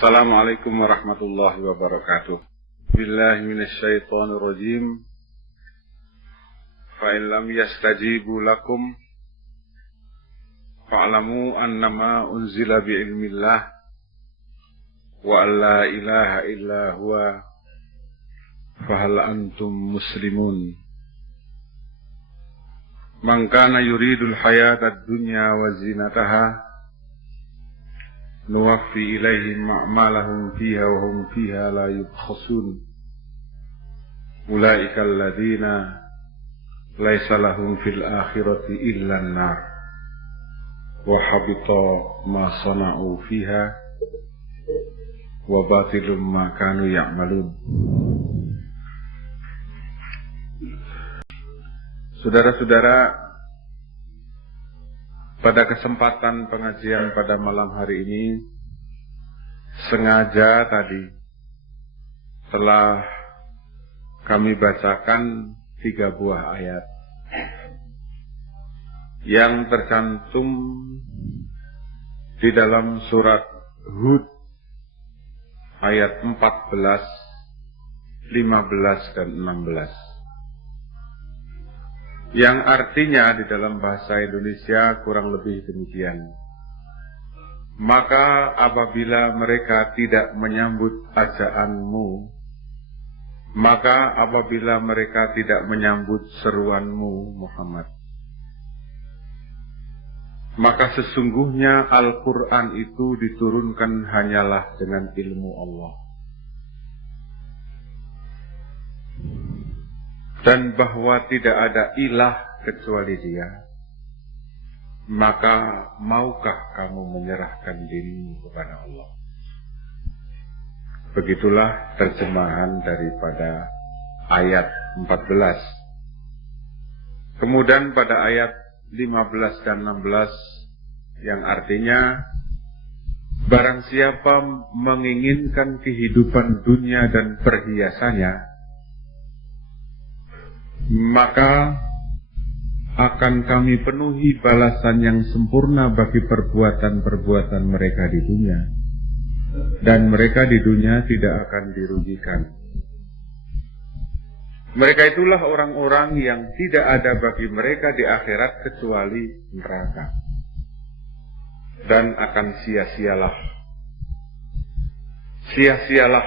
Assalamualaikum warahmatullahi wabarakatuh. Billahi minasyaitonir rajim. Fa in lam yastajibu lakum fa'lamu annama unzila bi ilmillah wa alla ilaha illa huwa fa hal antum muslimun. Man kana yuridul hayatad dunya wa zinataha nuwaffi ilaihim a'malahum fiha wa hum fiha la yubkhasun. Ulaika alladhina laisa lahum fil akhirati illa an-nar wa habita ma sana'u fiha wa batilum ma kanu ya'malun. Saudara-saudara, pada kesempatan pengajian pada malam hari ini, sengaja tadi telah kami bacakan 3 buah ayat yang tercantum di dalam surat Hud ayat 14, 15, dan 16. Yang artinya di dalam bahasa Indonesia kurang lebih demikian. Maka apabila mereka tidak menyambut ajaanmu, maka apabila mereka tidak menyambut seruanmu Muhammad, maka sesungguhnya Al-Quran itu diturunkan hanyalah dengan ilmu Allah. Dan bahwa tidak ada ilah kecuali Dia, maka maukah kamu menyerahkan dirimu kepada Allah? Begitulah terjemahan daripada ayat 14. Kemudian pada ayat 15 dan 16 yang artinya, barang siapa menginginkan kehidupan dunia dan perhiasannya, maka akan kami penuhi balasan yang sempurna bagi perbuatan-perbuatan mereka di dunia, dan mereka di dunia tidak akan dirugikan. Mereka itulah orang-orang yang tidak ada bagi mereka di akhirat kecuali neraka, dan akan sia-sialah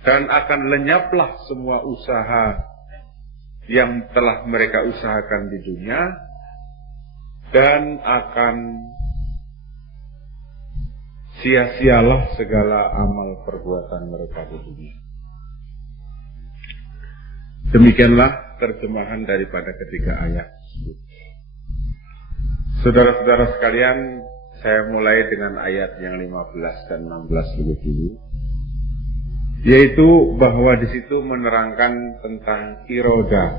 dan akan lenyaplah semua usaha yang telah mereka usahakan di dunia, dan akan sia-sialah segala amal perbuatan mereka di dunia. Demikianlah terjemahan daripada ketiga ayat. Saudara-saudara sekalian, saya mulai dengan ayat yang 15 dan 16 lebih dulu, yaitu bahwa di situ menerangkan tentang iroda,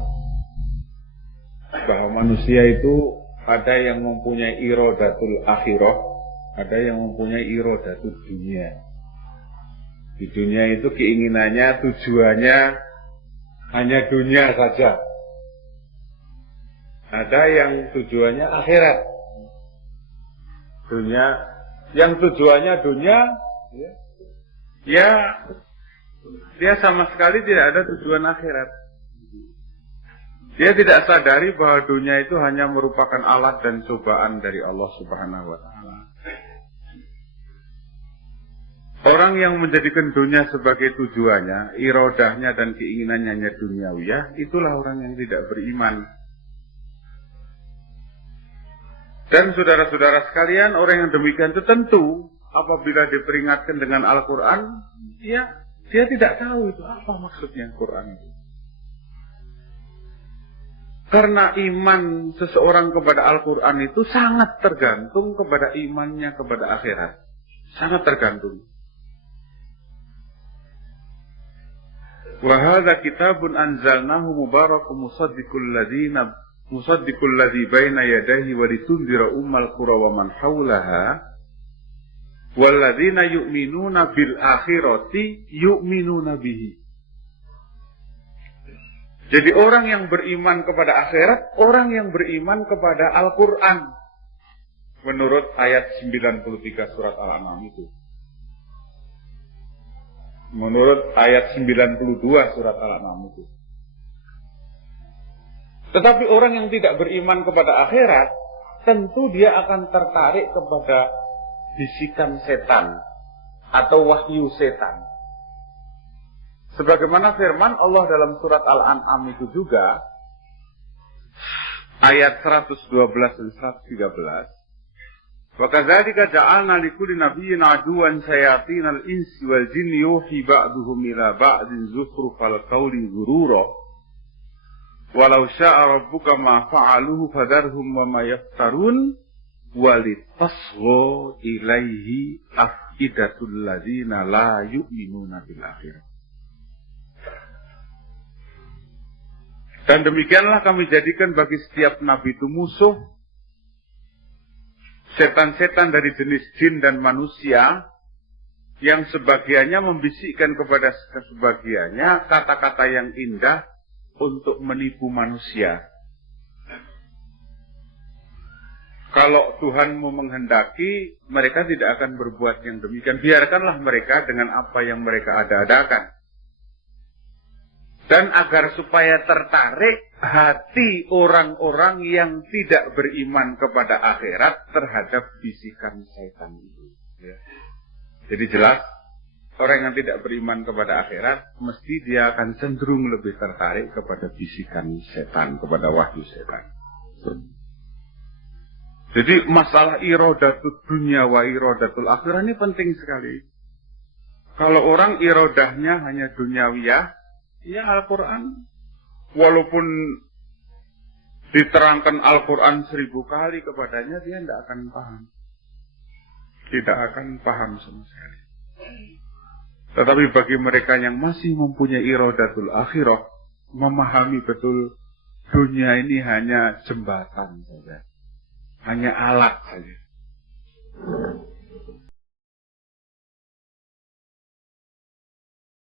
bahwa manusia itu ada yang mempunyai irodatul akhirah, ada yang mempunyai irodatul dunia. Di dunia itu keinginannya, tujuannya hanya dunia saja. Ada yang tujuannya akhirat. Dunia, yang tujuannya dunia, ya dia sama sekali tidak ada tujuan akhirat. Dia tidak sadari bahwa dunia itu hanya merupakan alat dan cobaan dari Allah Subhanahu wa Ta'ala. Orang yang menjadikan dunia sebagai tujuannya, irodahnya dan keinginannya hanya duniawiyah, itulah orang yang tidak beriman. Dan saudara-saudara sekalian, orang yang demikian itu tentu apabila diperingatkan dengan Al-Quran, dia tidak tahu itu apa maksudnya Quran itu. Karena iman seseorang kepada Al-Quran itu sangat tergantung kepada imannya kepada akhirat. Sangat tergantung. Wa hadza kitabun anzalnahu mubarakun musaddiqul ladzi baina yadayhi wa litundira ummal qura wa man haulaha walladzina yu'minuna bil akhirati yu'minuna bihi. Jadi orang yang beriman kepada akhirat, orang yang beriman kepada Al-Quran. Menurut ayat 93 surat Al-An'am itu. Menurut ayat 92 surat Al-An'am itu. Tetapi orang yang tidak beriman kepada akhirat, tentu dia akan tertarik kepada bisikan setan atau wahyu setan. Sebagaimana firman Allah dalam surat Al-An'am itu juga, ayat 112 dan 113. Wa kadzalika ja'alna likulli nabiyyin aduwan syayatinal insi wal jinni yuhi ba'duhum ila ba'din zukhrufal qawli ghurura. Walau sya'a rabbuka ma fa'aluhu fadarhum wa ma yaftarun walitasgha ilaihi afidatul ladzina la yu'minuna bil akhirah. Dan demikianlah kami jadikan bagi setiap nabi itu musuh setan-setan dari jenis jin dan manusia, yang sebagiannya membisikkan kepada sebagiannya kata-kata yang indah untuk menipu manusia. Kalau Tuhanmu menghendaki, mereka tidak akan berbuat yang demikian. Biarkanlah mereka dengan apa yang mereka ada-adakan. Dan agar supaya tertarik hati orang-orang yang tidak beriman kepada akhirat terhadap bisikan setan itu. Ya. Jadi jelas, orang yang tidak beriman kepada akhirat, mesti dia akan cenderung lebih tertarik kepada bisikan setan, kepada wahyu setan. Jadi masalah irodatul dunya wa irodatul akhirah ini penting sekali. Kalau orang irodahnya hanya duniawiyah, ya Al-Quran, walaupun diterangkan Al-Quran 1000 kali kepadanya, dia tidak akan paham. Tidak akan paham sama sekali. Tetapi bagi mereka yang masih mempunyai irodatul akhirah, memahami betul dunia ini hanya jembatan saja. Hanya alat saja.